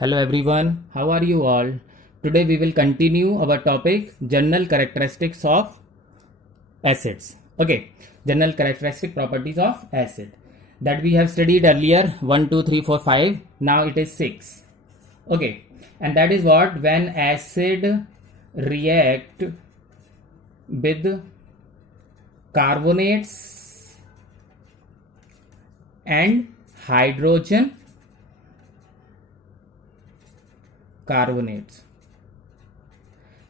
Hello everyone, how are you all? Today we will continue our topic general characteristics of acids. Okay, general characteristic properties of acid that we have studied earlier 1, 2, 3, 4, 5. Now it is 6. Okay, and that is what when acid react with carbonates and hydrogen carbonates,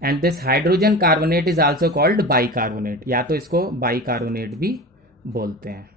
and this hydrogen carbonate is also called bicarbonate, या तो इसको bicarbonate भी बोलते हैं.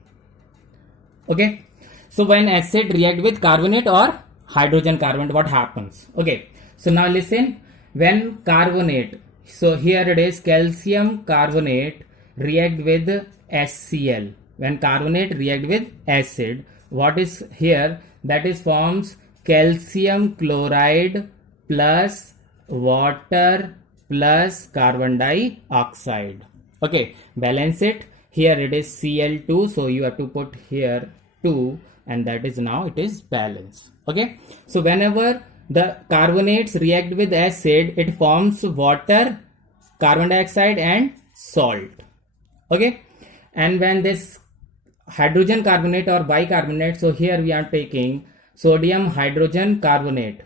Okay, so when acid react with carbonate or hydrogen carbonate, what happens? Okay, so now listen. When carbonate, so here it is calcium carbonate react with HCl. When carbonate react with acid, what is here? That is forms calcium chloride plus water plus carbon dioxide. Okay, balance it. Here it is Cl2, so you have to put here 2, and that is now it is balance. Okay, so whenever the carbonates react with acid, it forms water, carbon dioxide and salt. Okay, and when this hydrogen carbonate or bicarbonate, so here we are taking sodium hydrogen carbonate.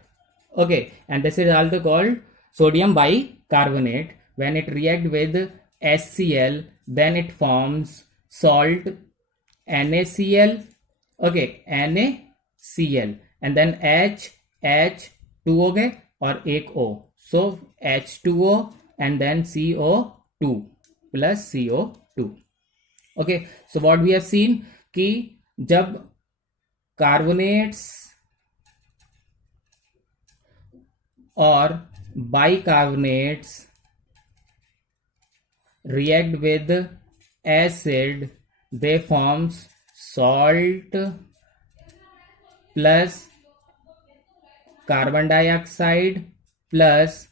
Okay, and this is also called sodium bicarbonate. When it react with HCl, then it forms salt, NaCl. Okay, NaCl, and then H2 हो गए और एक O, so H2O and then CO2 plus CO2. Okay, so what we have seen कि जब carbonates और bicarbonates react with acid, they forms salt plus carbon dioxide plus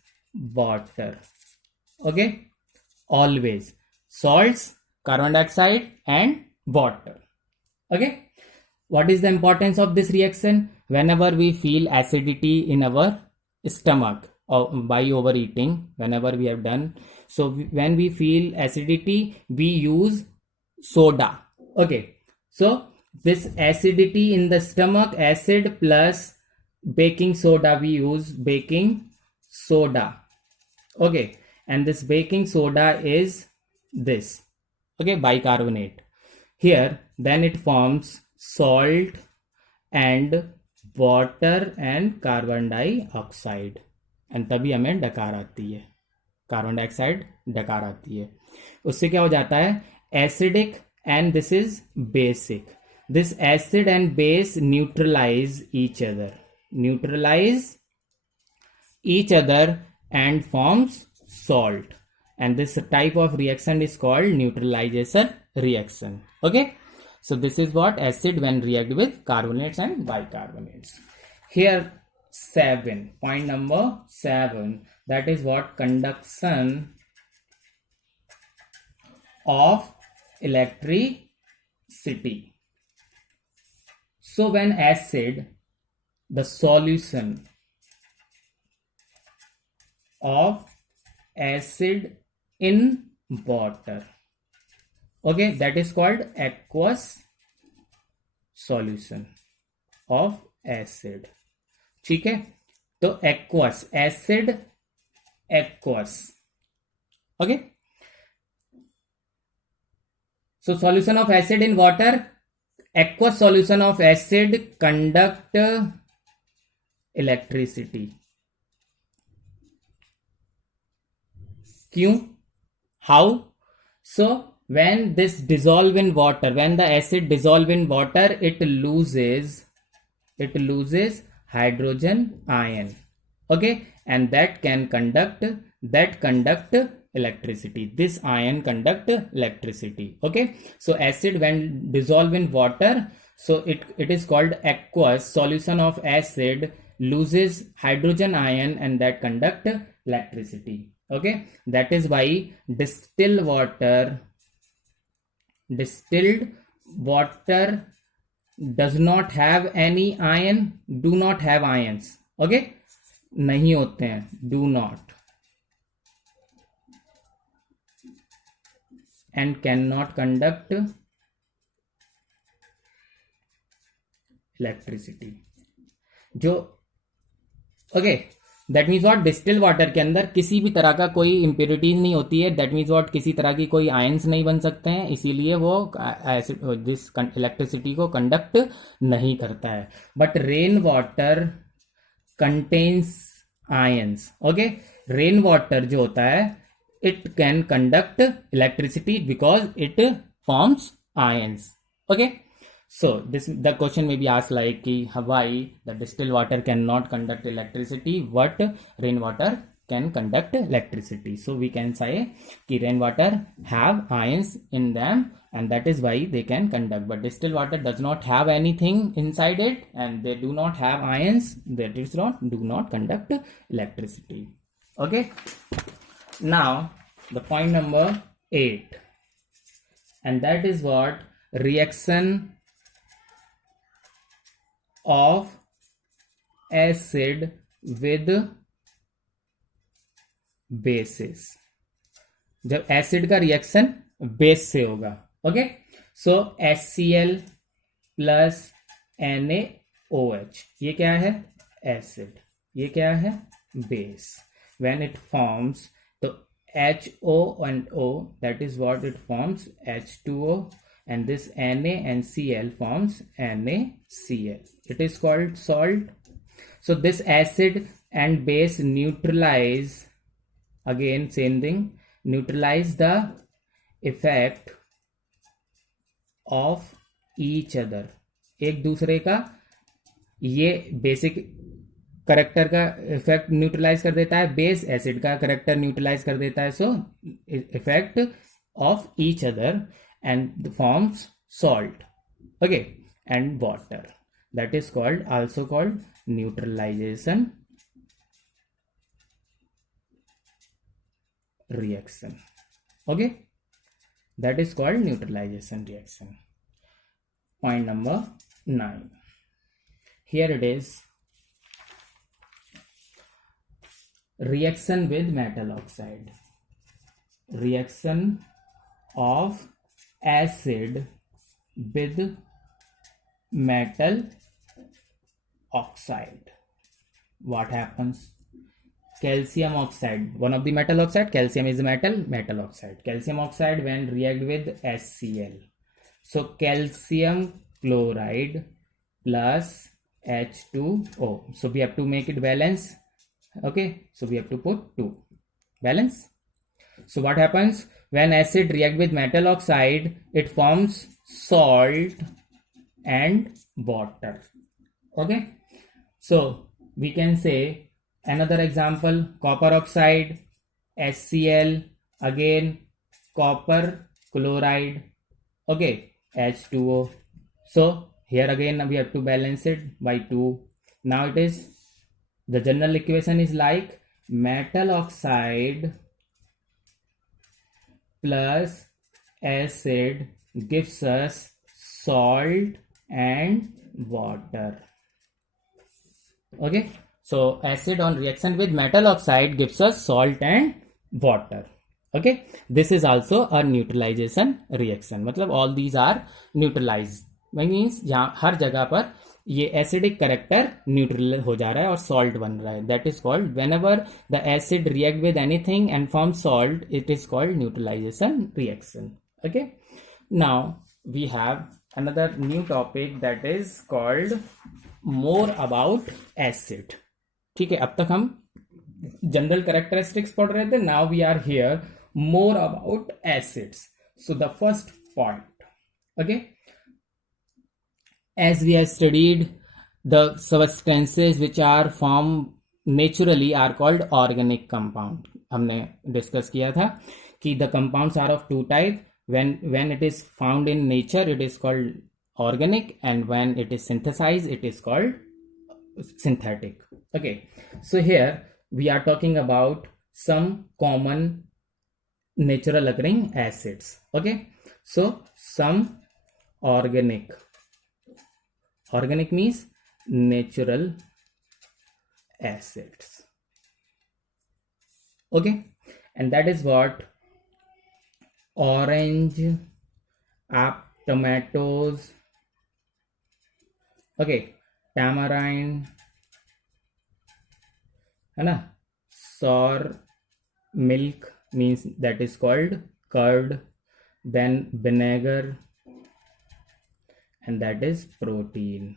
water. Okay, always salts, carbon dioxide and water. Okay, what is the importance of this reaction? Whenever we feel acidity in our stomach or by overeating, whenever we have done, so when we feel acidity, we use soda. Okay, so this acidity in the stomach, acid plus baking soda, we use baking soda. Okay, and this baking soda is this. Okay, bicarbonate. Here then it forms salt and water and carbon dioxide, and तभी हमें डकार आती है, carbon dioxide डकार आती है. उससे क्या हो जाता है, acidic and this is basic. This acid and base neutralize each other and forms salt, and this type of reaction is called neutralization reaction. Okay, so this is what acid when react with carbonates and bicarbonates. Here 7, point number 7, that is what conduction of electricity. So when acid, the solution of acid in water, okay, that is called aqueous solution of acid. ठीक है, तो aqueous, acid aqueous. Okay, so solution of acid in water, aqueous solution of acid conduct electricity. क्यों? How? So when this dissolve in water, when the acid dissolve in water, it loses hydrogen ion. Okay, and that can conduct electricity. This ion conduct electricity. Okay, so acid when dissolve in water, so it is called aqueous solution of acid, loses hydrogen ion and that conduct electricity. Okay, that is why distilled water does not have any ion, do not have ions. Okay, नहीं होते हैं, do not and can not conduct electricity. जो okay, that means what, distil water के अंदर किसी भी तरह का कोई इम्प्योरिटीज नहीं होती है, दैट मीन्स वॉट, किसी तरह की कोई आयंस नहीं बन सकते हैं, इसीलिए वो दिस इलेक्ट्रिसिटी को कंडक्ट नहीं करता है। But rain water contains ions. Okay, rain water जो होता है it can conduct electricity because it forms ions. Okay, so this the question may be asked like ki why the distilled water cannot conduct electricity but rainwater can conduct electricity. So we can say ki rainwater have ions in them and that is why they can conduct, but distilled water does not have anything inside it and they do not have ions, that is not do not conduct electricity. Okay, now the point number 8, and that is what reaction of acid with bases। जब acid का reaction base से होगा। Okay, सो HCl plus NaOH, ये क्या है, acid, ये क्या है, बेस। व्हेन इट फॉर्म्स, तो HO and O, that is what it forms H2O, and this Na and Cl forms NaCl. It is called salt. So this acid and base neutralize, again same thing, neutralize the effect of each other, एक दूसरे का ये basic character का effect neutralise कर देता है, base acid का character neutralise कर देता है। So effect of each other and forms salt, okay, and water, that is called, also called neutralization reaction. Okay, that is called neutralization reaction. Point number 9, here it is, reaction with metal oxide, reaction of acid with metal oxide. What happens? Calcium oxide, one of the metal oxide, calcium is metal oxide. Calcium oxide when react with HCl, so calcium chloride plus H2O, so we have to make it balance. Okay, so we have to put 2, balance. So what happens when acid react with metal oxide, it forms salt and water. Okay, so we can say another example, copper oxide, HCl, again copper chloride, okay, H2O. So here again we have to balance it by 2. Now it is, the general equation is like metal oxide plus acid gives us salt and water. Okay, so acid on reaction with metal oxide gives us salt and water. Okay, this is also a neutralization reaction, मतलब all these are neutralized, means यहाँ हर जगह पर ये acidic character neutral हो जा रहा है और सॉल्ट बन रहा है, that is called, whenever the acid react with anything and form salt, it is called neutralization reaction. Okay, now we have another new topic that is called more about acid. ठीक है, अब तक हम general characteristics पढ़ रहे थे, now we are here more about acids. So the first point, okay, as we have studied, the substances which are formed naturally are called organic compound. हमने discuss किया था कि the compounds are of two type. When it is found in nature, it is called organic, and when it is synthesized, it is called synthetic. Okay, so here we are talking about some common natural occurring acids. Okay, so some organic means natural acids. Okay, and that is what orange, tomatoes, okay, tamarind, है ना, sour milk means that is called curd, then vinegar, and that is protein.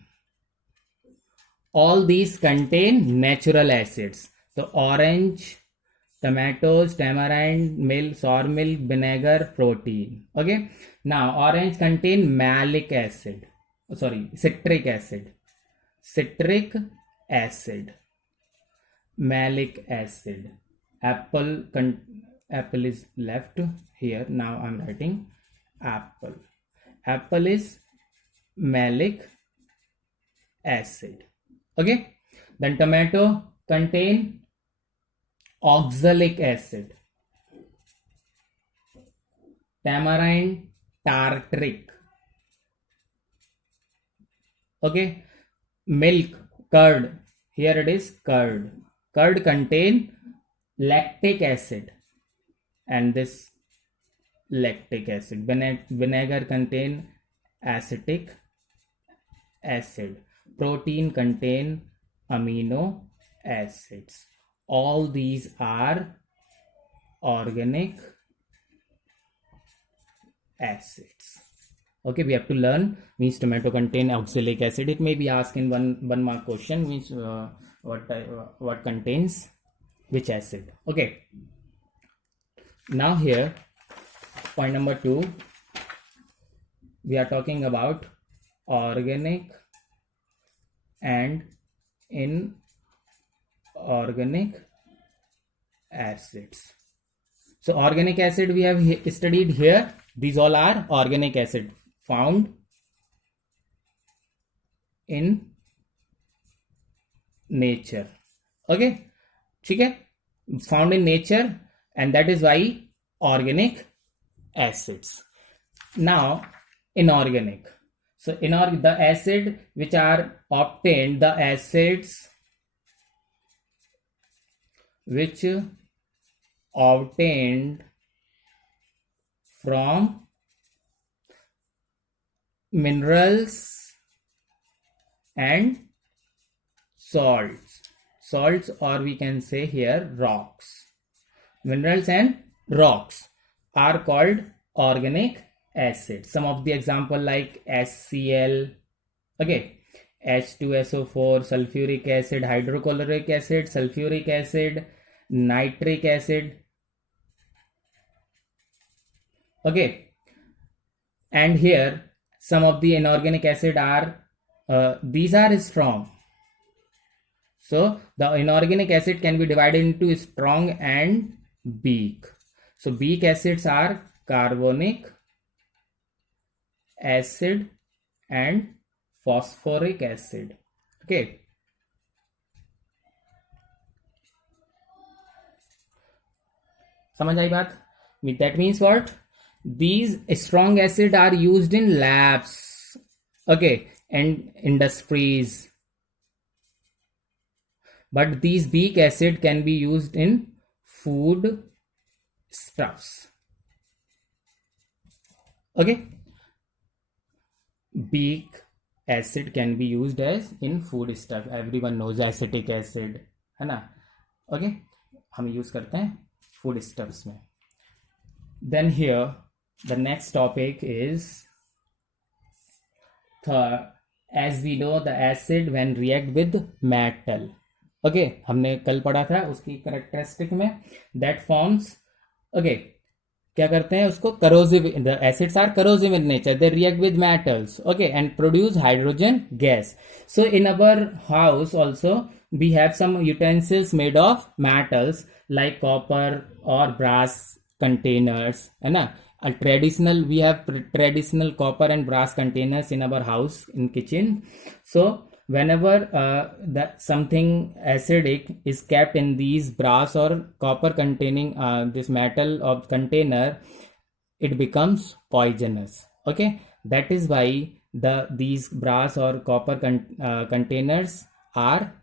All these contain natural acids. So orange, tomatoes, tamarind, milk, sour milk, vinegar, protein. Okay. Now orange contain malic acid. Citric acid. Citric acid. Malic acid. Apple is left here. Now I'm writing apple. Apple is malic acid. Okay. Then tomato contain oxalic acid. Tamarind, tartaric. Okay. Milk, curd. Here it is curd. Curd contain lactic acid, and this lactic acid. Vinegar contain acetic acid. Protein contain amino acids. All these are organic acids. Okay, we have to learn. Means tomato contain oxalic acid. It may be asked in one mark question. Means what contains which acid. Okay. Now here, point number 2. We are talking about organic and inorganic acids. So organic acid we have studied here. These all are organic acid found in nature. Okay, ठीक है, found in nature, and that is why organic acids. Now inorganic. So the acid which are obtained, the acids which obtained from minerals and salts, or we can say here rocks. Minerals and rocks are called organic acids. Some of the example like HCl, okay, H2SO4, sulfuric acid, hydrochloric acid, sulfuric acid, nitric acid. Okay, and here some of the inorganic acid are these are strong. So the inorganic acid can be divided into strong and weak. So weak acids are carbonic acid and phosphoric acid. Okay, समझ आई बात? That means what? These strong acid are used in labs, okay, and industries, but these weak acid can be used in food stuffs. Okay, weak acid can be used as in food stuff. Everyone knows acetic acid, है ना? Okay, हम use करते हैं food stuffs में. Then here the next topic is as we know the acid when react with metal. Okay, हमने कल पढ़ा था उसकी characteristic में that forms, okay, क्या करते हैं उसको corrosive. The acids are corrosive in nature. They react with metals, okay, and produce hydrogen gas. So in our house also we have some utensils made of metals like copper or brass containers, है ना? We have traditional copper and brass containers in our house, in kitchen. So whenever something acidic is kept in these brass or copper containing this metal of container, it becomes poisonous. Okay, that is why these brass or copper containers are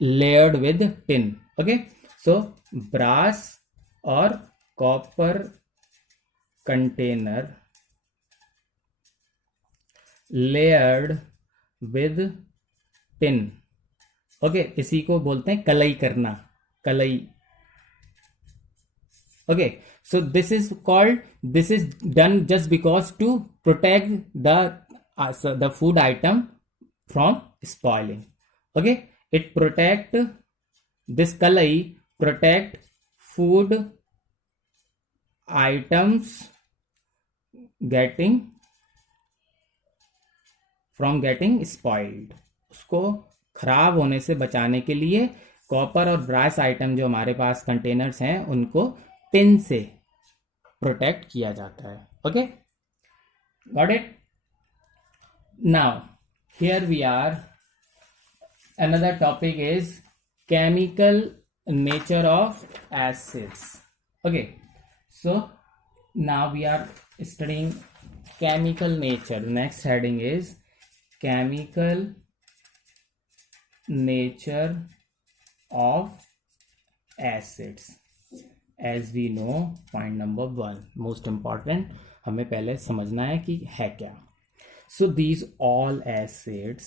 layered with tin. Okay, so brass or copper container layered with tin. Okay, इसी को बोलते हैं कलई करना, कलई. Okay, so this is called, this is done just because to protect the food item from spoiling. Okay, it protect, this kalai protect food items from getting spoiled. उसको खराब होने से बचाने के लिए कॉपर और ब्रास आइटम जो हमारे पास कंटेनर्स हैं उनको टिन से प्रोटेक्ट किया जाता है. Okay, got it. Now here we are, another topic is chemical nature of acids. Okay, so now we are studying chemical nature. Next heading is chemical nature of acids. As we know, point number 1 most important, हमें पहले समझना है कि है क्या. So these all acids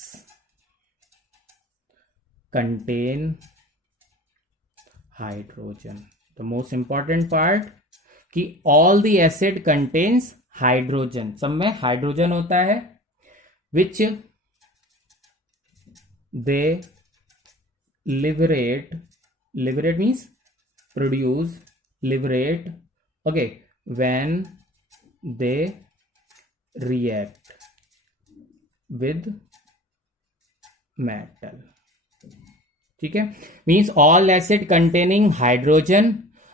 contain hydrogen. The most important part कि all the acid contains hydrogen. सब में हाइड्रोजन होता है, which they liberate means produce, liberate, okay, when they react with metal. ठीक है, means all acid containing hydrogen,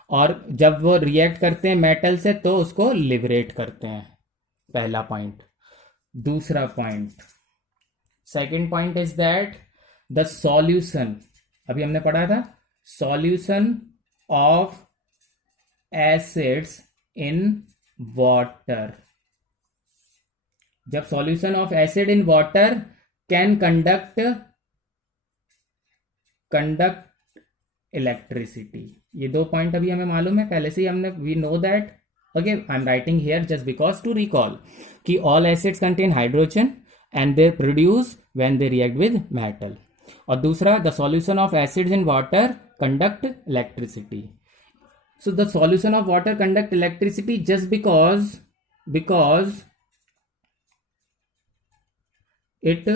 और जब वो रिएक्ट करते हैं मेटल से तो उसको लिबरेट करते हैं. पहला पॉइंट. दूसरा point, second point is that the solution, अभी हमने पढ़ा था, solution of acids in water. जब solution of acid in water can conduct electricity. ये दो पॉइंट अभी हमें मालूम है पहले से ही, हमने we know that. Okay, I am writing here just because to recall कि all acids contain hydrogen and they produce when they react with metal. और दूसरा, the solution of acids in water conduct electricity. So the solution of water conduct electricity just because it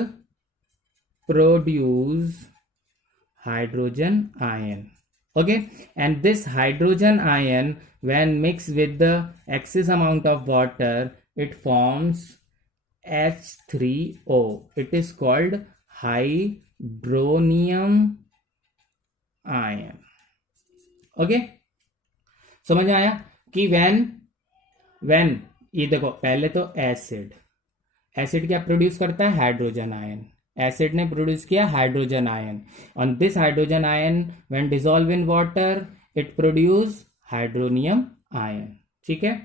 produce hydrogen ion. Okay, and this hydrogen ion when mixed with the excess amount of water, it forms H3O. It is called hydronium ion. Okay, समझ आया कि when ये देखो, पहले तो acid क्या produce करता है, हाइड्रोजन आयन. एसिड ने प्रोड्यूस किया hydrogen ion. On this hydrogen ion when dissolve in water it produce hydronium ion. ठीक है,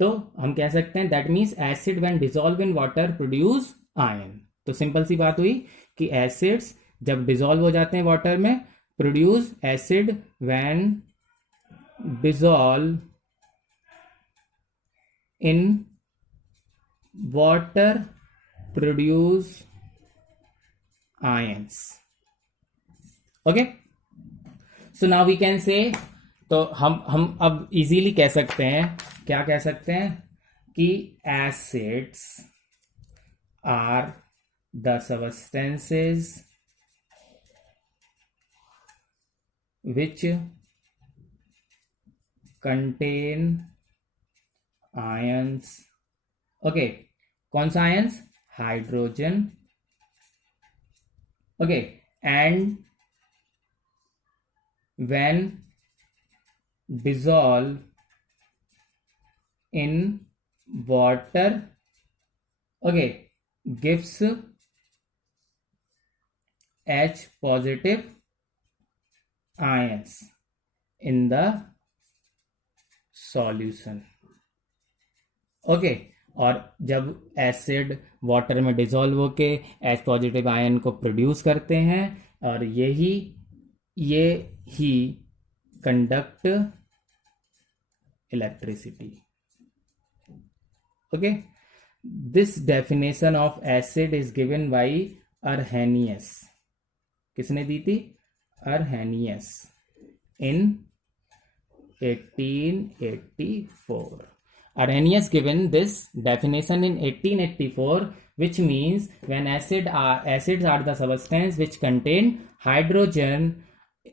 तो हम कह सकते हैं that means acid when dissolve in water produce ion. तो सिंपल सी बात हुई कि एसिड्स जब डिसॉल्व हो जाते हैं वाटर में, produce acid when dissolve in water produce ions. Okay, so now we can say, तो हम अब इजीली कह सकते हैं, क्या कह सकते हैं कि acids are the substances which contain ions. Okay, कौन सा ions, hydrogen. Okay, and when dissolve in water, okay, gives H positive ions in the solution. Okay, और जब एसिड वाटर में डिसॉल्व होके H पॉजिटिव आयन को produce करते हैं, और ये ही conduct electricity. Okay, this definition of acid is given by Arrhenius. किसने दी थी? Arrhenius in 1884. Arrhenius given this definition in 1884, which means when acids are the substance which contain hydrogen,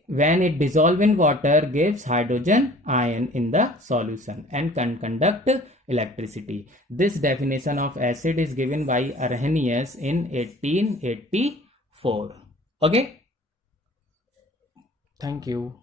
when it dissolve in water gives hydrogen ion in the solution and can conduct electricity. This definition of acid is given by Arrhenius in 1884. Okay, thank you.